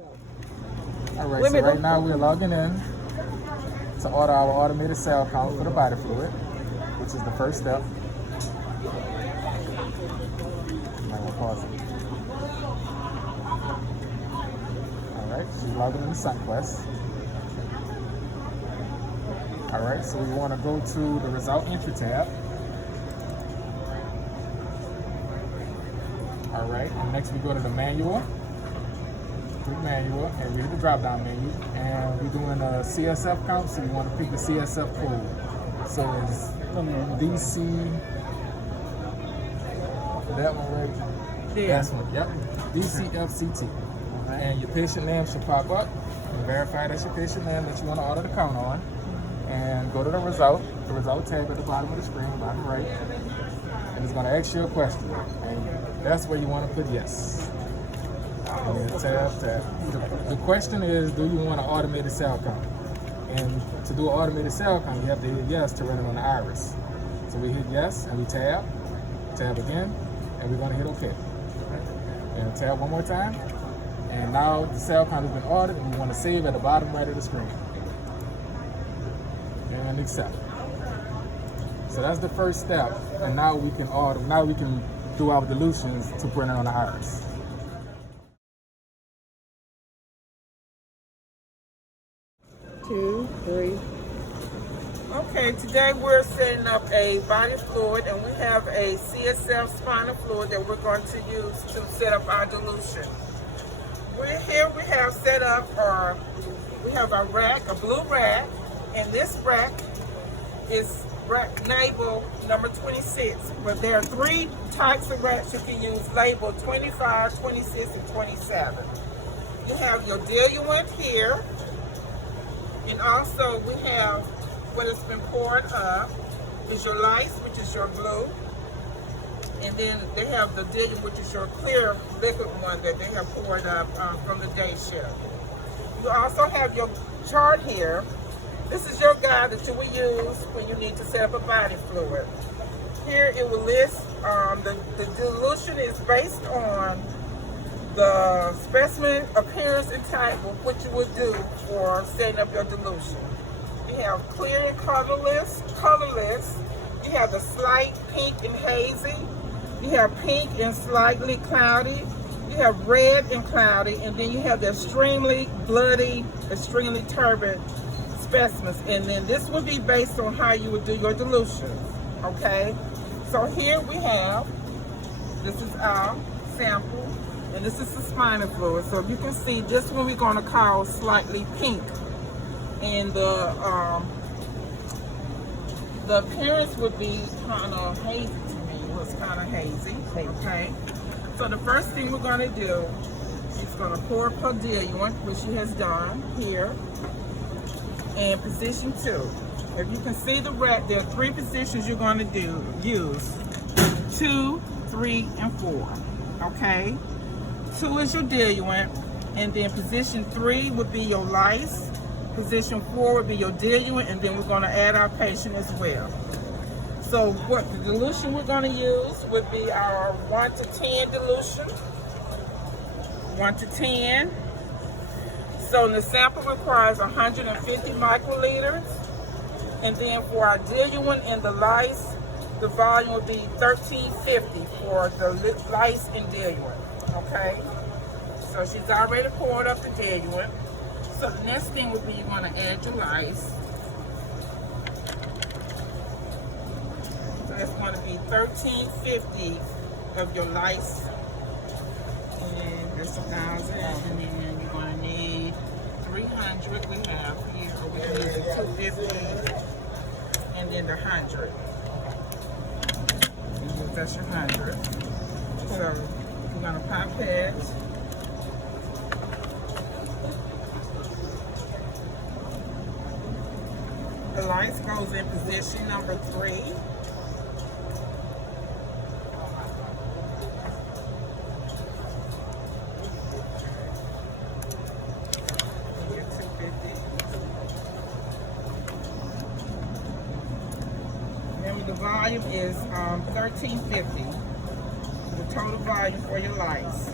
All right, so right now we're logging in to order our automated cell count for the body fluid, which is the first step. Might want to pause it. All right, she's logging in to SunQuest. All right, so we want to go to the result entry tab. All right, and next we go to the manual. Click manual and read the drop down menu. And we're doing a CSF count, so you want to pick the CSF code. So it's DC, that one right? Yeah. That's one, yep. DCFCT. And your patient name should pop up. And verify that's your patient name that you want to order the count on. And go to the result tab at the bottom of the screen, bottom right. And it's going to ask you a question. And that's where you want to put yes. And then tab. The question is, do you want an automated cell count? And to do an automated cell count, you have to hit yes to run it on the iris. So we hit yes, and we tab again, and we're going to hit OK. And tab one more time. And now the cell count has been ordered, and we want to save at the bottom right of the screen. And accept. So that's the first step, and now we can order. Now we can do our dilutions to print it on the iris. Two, three. Okay, today we're setting up a body fluid, and we have a CSF spinal fluid that we're going to use to set up our dilution. We're here. We have set up we have a rack, a blue rack, and this rack is rack label number 26. But there are three types of racks you can use, label 25, 26, and 27. You have your diluent here, and also we have what has been poured up is your lice, which is your blue, and then they have the diluent, which is your clear liquid one that they have poured up from the day shift. You also have your chart here. This is your guide that you will use when you need to set up a body fluid. Here it will list the dilution is based on the specimen appearance and type of what you would do for setting up your dilution. You have clear and colorless. You have the slight pink and hazy. You have pink and slightly cloudy. You have red and cloudy, and then you have the extremely bloody, extremely turbid specimens, and then this would be based on how you would do your dilution. Okay, so here we have, this is our sample, and this is the spinal fluid. So you can see this one we're going to call slightly pink, and the appearance would be kind of hazy to me. It was kind of hazy. Okay, so the first thing we're going to do is going to pour per diluent, which she has done here. And position 2. If you can see the rack, there are 3 positions you're going to use. 2, 3, and 4. Okay? 2 is your diluent, and then position 3 would be your lice. Position 4 would be your diluent, and then we're going to add our patient as well. So what the dilution we're going to use would be our 1 to 10 dilution. 1 to 10. So the sample requires 150 microliters, and then for our diluent and the lice, the volume would be 1350 for the lice and diluent. Okay, so she's already poured up the diluent. So the next thing would be you're going to add your lice. So it's going to be 1350 of your lice, and that's 1,000, and then you're going to need 300 we have here, or we can use the 250, and then the 100. That's your 100. So we're going to pipette. The lice goes in position number 3. The volume is 1350, the total volume for your lice.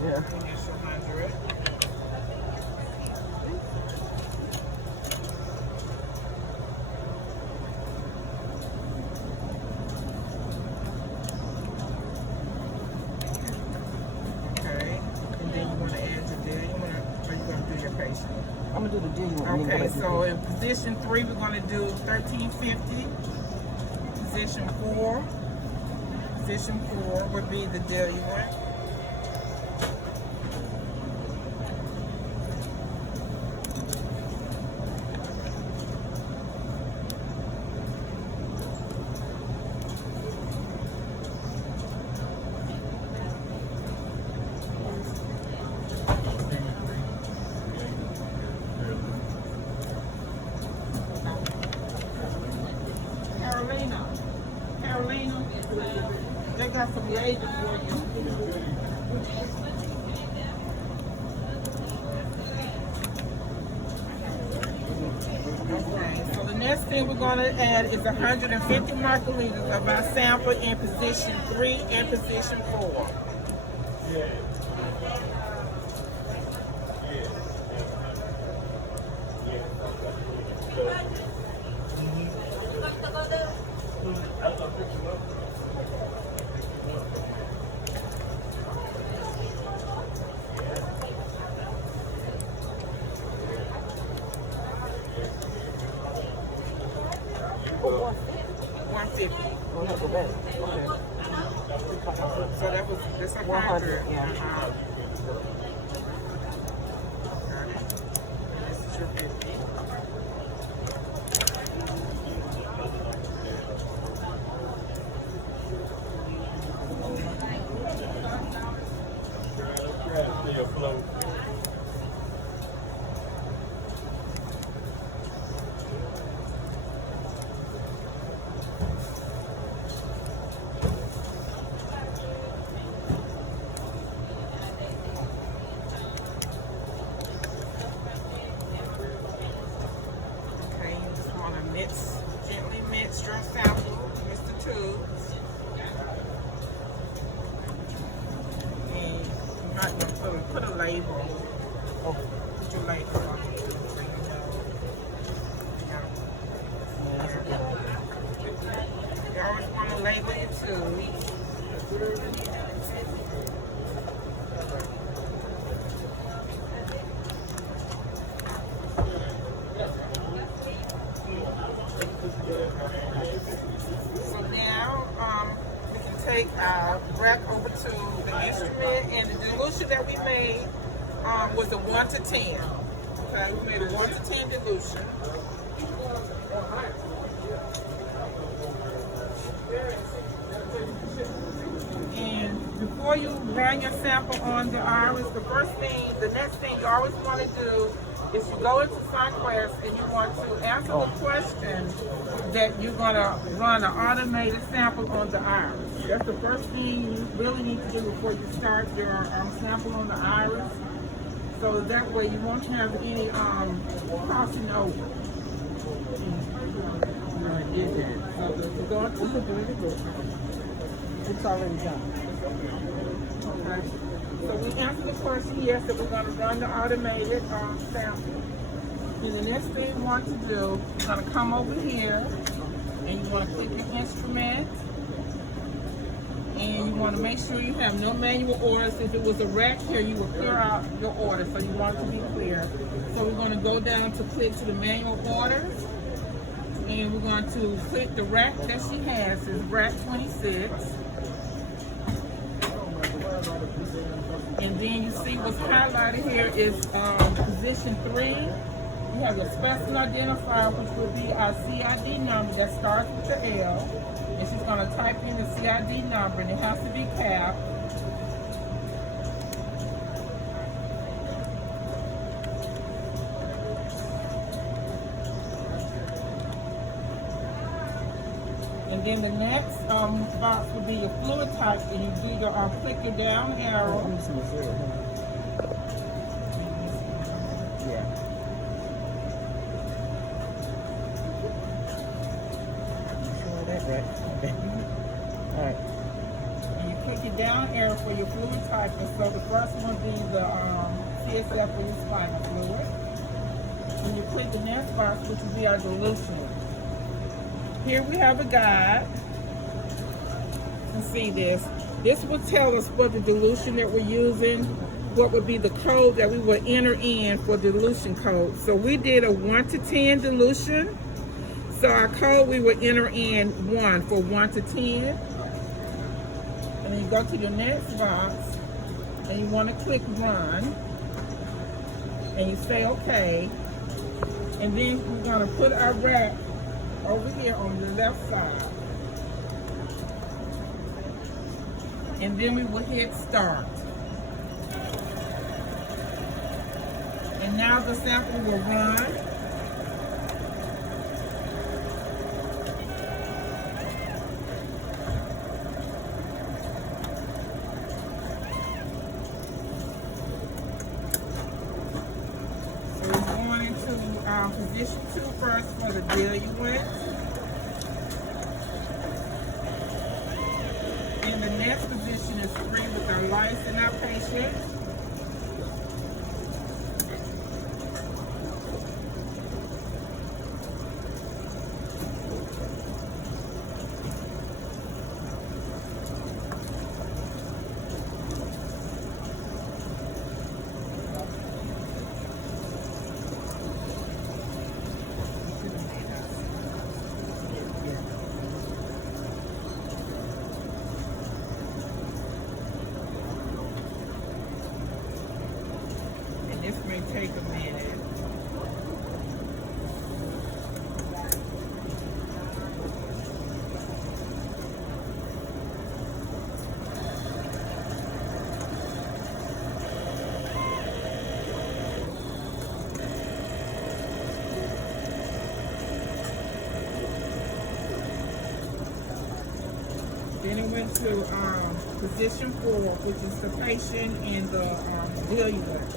Yeah. Initial 100. Okay. And then you want to add your deal. Or you going to do your patient? I'm gonna do the deal. Okay, so in position 3, we're going to do 1350. Position 4. Position 4 would be the diluent. Carolina, they got some labels for you. Okay, so the next thing we're going to add is 150 microliters of our sample in position 3 and position 4. Oh, not the best. Okay. So that's 100. Yeah. This is your 50. Gently mix your sample, mix the tubes. And you might want to put a label. Oh. Put your label on it so you know. Yeah, that's a good idea. You always want to label your tubes. So now we can take our rack over to the instrument, and the dilution that we made was a 1 to 10. Okay, we made a 1 to 10 dilution. And before you run your sample on the iris, the next thing you always want to do is you go into Sunquest and you want to answer the question that you're going to run an automated sample on the iris. That's the first thing you really need to do before you start your sample on the iris. So that way you won't have any crossing over. I did that. So you go into It's already done. Okay. So we answer the question yes, that we're going to run the automated sample. And the next thing you want to do, you're going to come over here and you want to click your instrument. And you want to make sure you have no manual orders. If it was a rack here, you would clear out your order, so you want it to be clear. So we're going to go down to click to the manual orders. And we're going to click the rack that she has, is rack 26. And then you see what's highlighted here is position 3. You have your specimen identifier, which will be our CID number that starts with the L. And she's going to type in the CID number, and it has to be capped. And then the next box will be your fluid type, and you do your click your down arrow. Yeah. That right. Okay. All right. And you click your down arrow for your fluid type. And so the first one will be the CSF for your spinal fluid. When you click the next box, which will be our dilution. Here we have a guide. You can see this. This will tell us what the dilution that we're using, what would be the code that we will enter in for dilution code. So we did a 1 to 10 dilution. So our code, we will enter in 1 for 1 to 10. And then you go to your next box and you want to click run. And you say okay. And then we're going to put our wrap over here on the left side. And then we will hit start. And now the sample will run. So we're going into position 2 first for the diluent. And the next position is 3 with our lice in our patient. This may take a minute. Then it went to position 4, which is the patient and the diluent.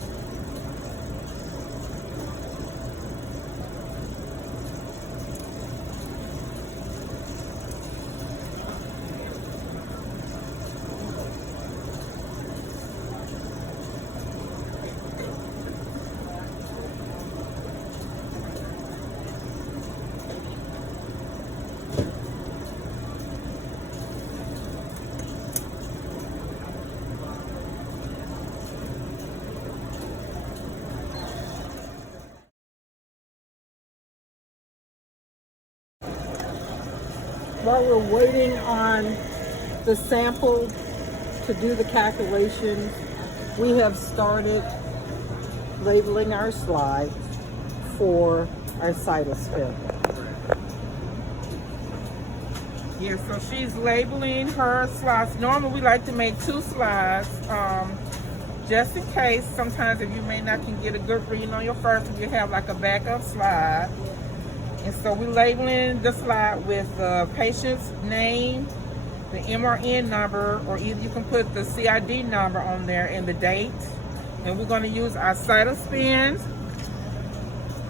While we're waiting on the sample to do the calculations, we have started labeling our slides for our cytospin. Yeah, so she's labeling her slides. Normally we like to make 2 slides, just in case. Sometimes if you may not can get a good reading on your first one, you have like a backup slide. And so we're labeling the slide with the patient's name, the MRN number, or either you can put the CID number on there and the date. And we're going to use our cytospin.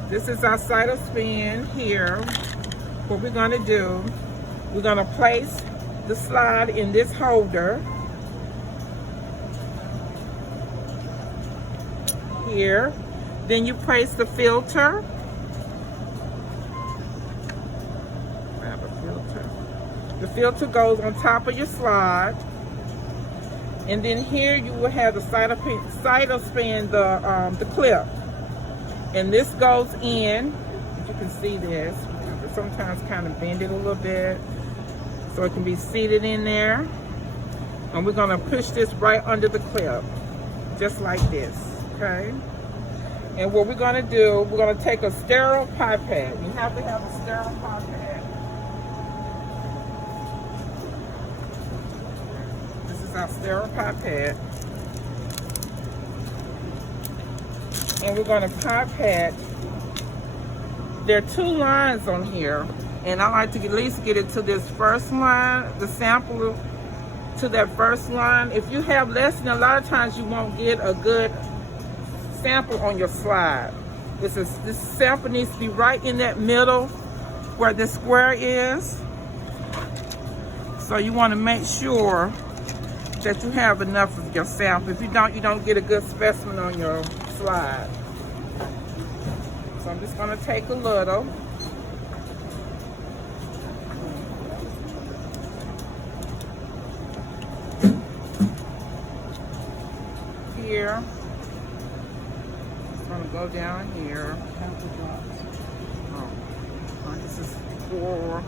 This is our cytospin here. What we're going to do, we're going to place the slide in this holder here. Then you place the filter. The filter goes on top of your slide. And then here you will have the cytospin, the clip. And this goes in, if you can see this, sometimes kind of bend it a little bit so it can be seated in there. And we're gonna push this right under the clip, just like this, okay? And what we're gonna do, we're gonna take a sterile pipette. You have to have a sterile pipette. Our sterile pipette, and we're going to pipette. There are 2 lines on here, and I like to at least get it to this first line, the sample to that first line. If you have less than, a lot of times you won't get a good sample on your slide. This sample needs to be right in that middle where the square is. So you want to make sure that you have enough of your sample. If you don't get a good specimen on your slide. So I'm just gonna take a little. Here. Just gonna go down here. Oh, this is 4.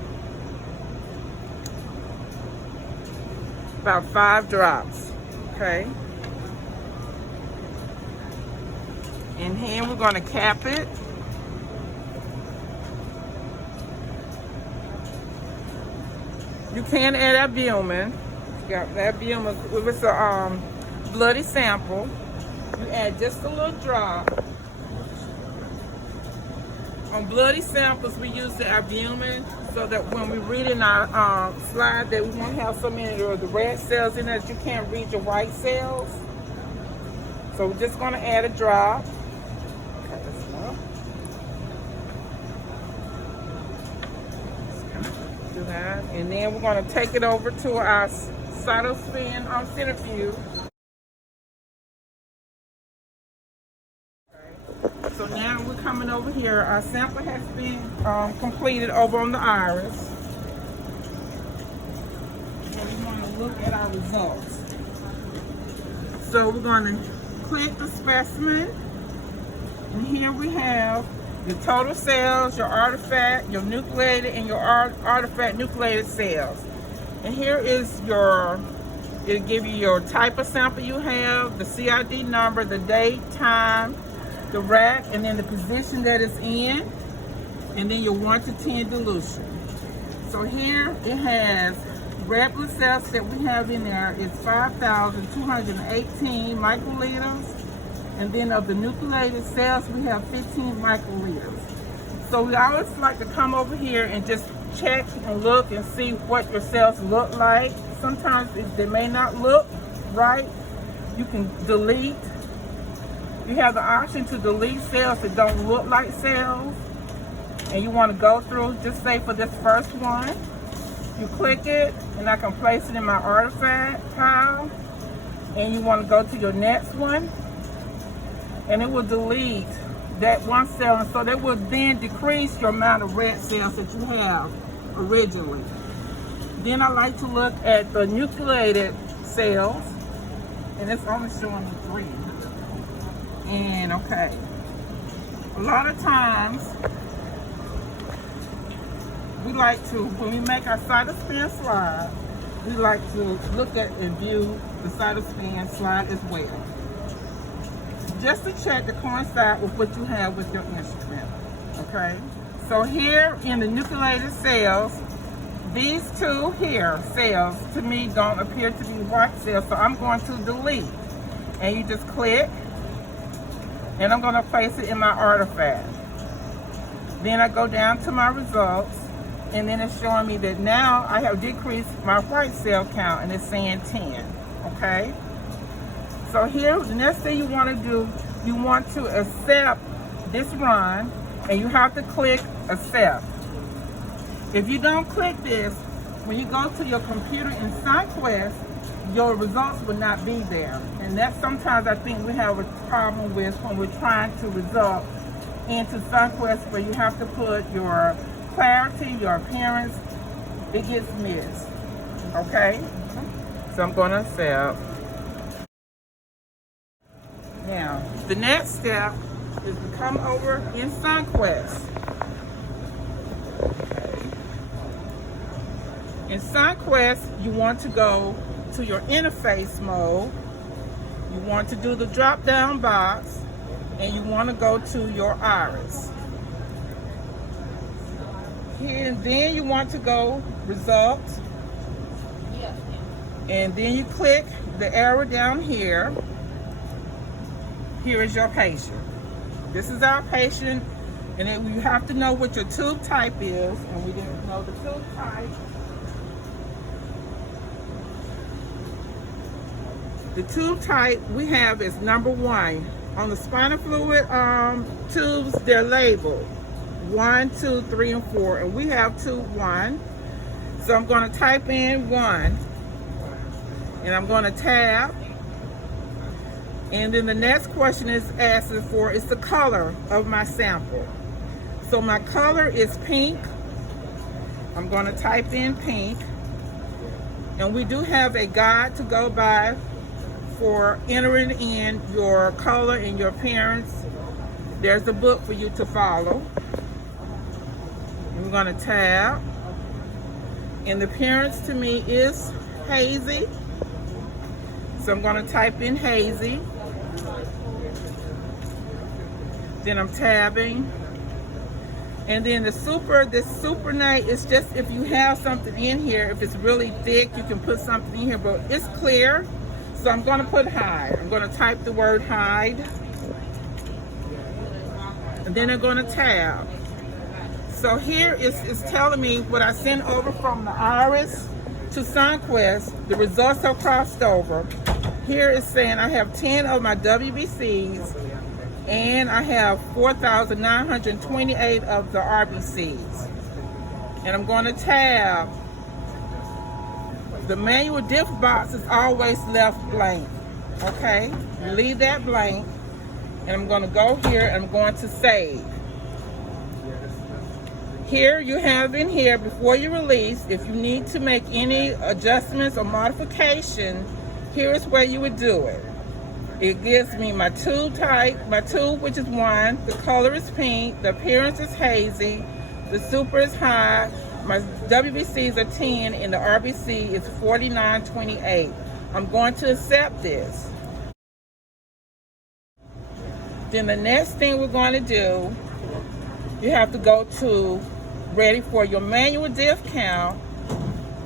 About 5 drops. Okay. And here we're gonna cap it. You can add albumin. Got albumin. If it's a bloody sample, you add just a little drop. On bloody samples, we use the albumin so that when we read in our slide that we won't have so many of the red cells in there that you can't read your white cells. So we're just going to add a drop. Do that. And then we're going to take it over to our cytospin centrifuge. So now we're coming over here. Our sample has been completed over on the iris. And we want to look at our results. So we're going to click the specimen. And here we have your total cells, your artifact, your nucleated, and your artifact nucleated cells. And here is it'll give you your type of sample you have, the CID number, the date, time, the rack, and then the position that it's in, and then your 1 to 10 dilution. So here it has red blood cells that we have in there is 5,218 microliters, and then of the nucleated cells we have 15 microliters. So we always like to come over here and just check and look and see what your cells look like. Sometimes if they may not look right, you can delete. You have the option to delete cells that don't look like cells, and you want to go through, just say for this first one, you click it, and I can place it in my artifact pile, and you want to go to your next one, and it will delete that one cell, and so that will then decrease your amount of red cells that you have originally. Then I like to look at the nucleated cells, and it's only showing me 3. And okay, a lot of times we like to, when we make our cytospin slide, we like to look at and view the cytospin slide as well, just to check to coincide with what you have with your instrument. Okay, so here in the nucleated cells, these 2 here cells to me don't appear to be white cells, so I'm going to delete. And you just click, and I'm going to place it in my artifact. Then I go down to my results, and then it's showing me that now I have decreased my white cell count, and it's saying 10. Okay, so here the next thing you want to do, you want to accept this run, and you have to click accept. If you don't click this, when you go to your computer in SciQuest, your results will not be there. And that's sometimes I think we have a problem with when we're trying to result into SciQuest, where you have to put your clarity, your appearance, it gets missed. Okay? So I'm going to accept. Now, the next step is to come over in SciQuest. In SciQuest, you want to go to your interface mode. You want to do the drop down box, and you want to go to your iris. Here, and then you want to go results, and then you click the arrow down here. Here is your patient. This is our patient, and then you have to know what your tube type is, and we didn't know the tube type. The tube type we have is number 1. On the spinal fluid tubes, they're labeled 1, 2, 3, and 4, and we have tube 1. So I'm going to type in 1, And I'm going to tab. And then the next question is asking for is the color of my sample. So my color is pink. I'm going to type in pink. And we do have a guide to go by for entering in your color and your appearance. There's a book for you to follow. I'm going to tab. And the appearance to me is hazy. So I'm going to type in hazy. Then I'm tabbing. And then this super night is just if you have something in here, if it's really thick, you can put something in here, but it's clear. So I'm going to put hide. I'm going to type the word hide. And then I'm going to tab. So here it's telling me what I sent over from the Iris to Sunquest. The results have crossed over. Here it's saying I have 10 of my WBCs and I have 4,928 of the RBCs. And I'm going to tab. The manual diff box is always left blank. Okay, leave that blank. And I'm going to go here and I'm going to save. Here you have in here before you release, if you need to make any adjustments or modification, here is where you would do it. It gives me my tube type, my tube which is 1, the color is pink, the appearance is hazy, the super is high, my WBCs are 10, and the RBC is 4928. I'm going to accept this. Then the next thing we're going to do, you have to go to ready for your manual diff count.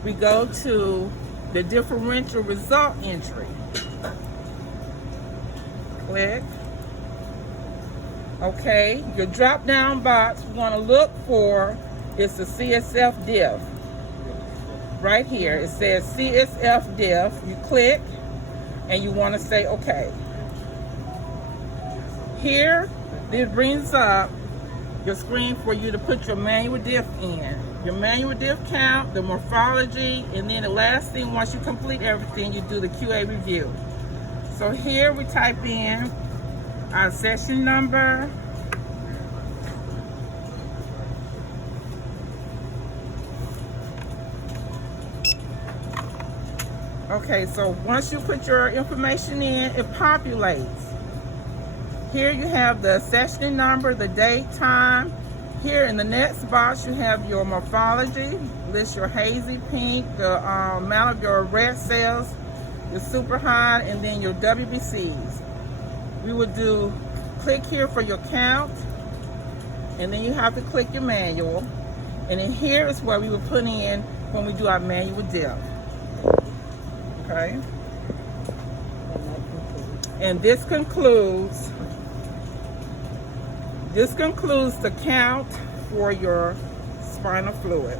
We go to the differential result entry. Click. Okay, your drop down box we want to look for is the CSF diff. Right here it says CSF diff. You click and you want to say okay. Here this brings up your screen for you to put your manual diff in. Your manual diff count, the morphology, and then the last thing, once you complete everything, you do the QA review. So here we type in our session number. Okay, so once you put your information in, it populates. Here you have the session number, the date, time. Here in the next box you have your morphology, list your hazy pink, the amount of your red cells, your super high, and then your WBCs. We would do click here for your count, and then you have to click your manual, and then here is where we would put in when we do our manual diff. Okay, and this concludes the count for your spinal fluid.